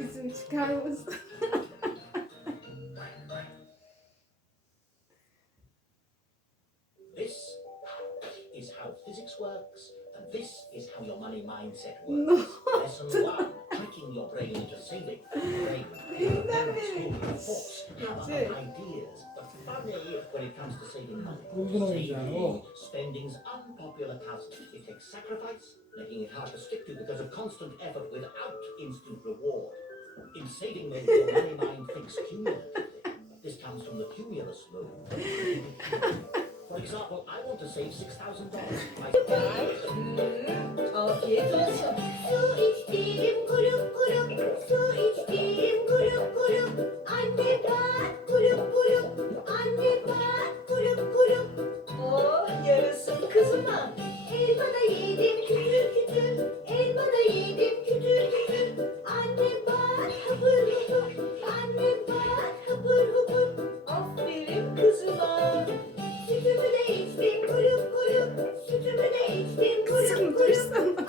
Kızım çıkar mısın? This is how physics works, and this is how your money mindset works. Lesson one, tricking your brain into saving. Brain, Dinlemeyin. thoughts, have Gece. ideas, but funny when it comes to saving money. Buldun oyuncağını o. Spending's unpopular task. It takes sacrifice, making it hard to stick to because of constant effort without instant reward. In saving money, money mind thinks cumulatively. This comes from the cumulus mode. For example, I want to save six thousand dollars. Afiyet mm-hmm. kurucular. Sütümü de içtim guluk guluk, sütümü de içtim guluk guluk.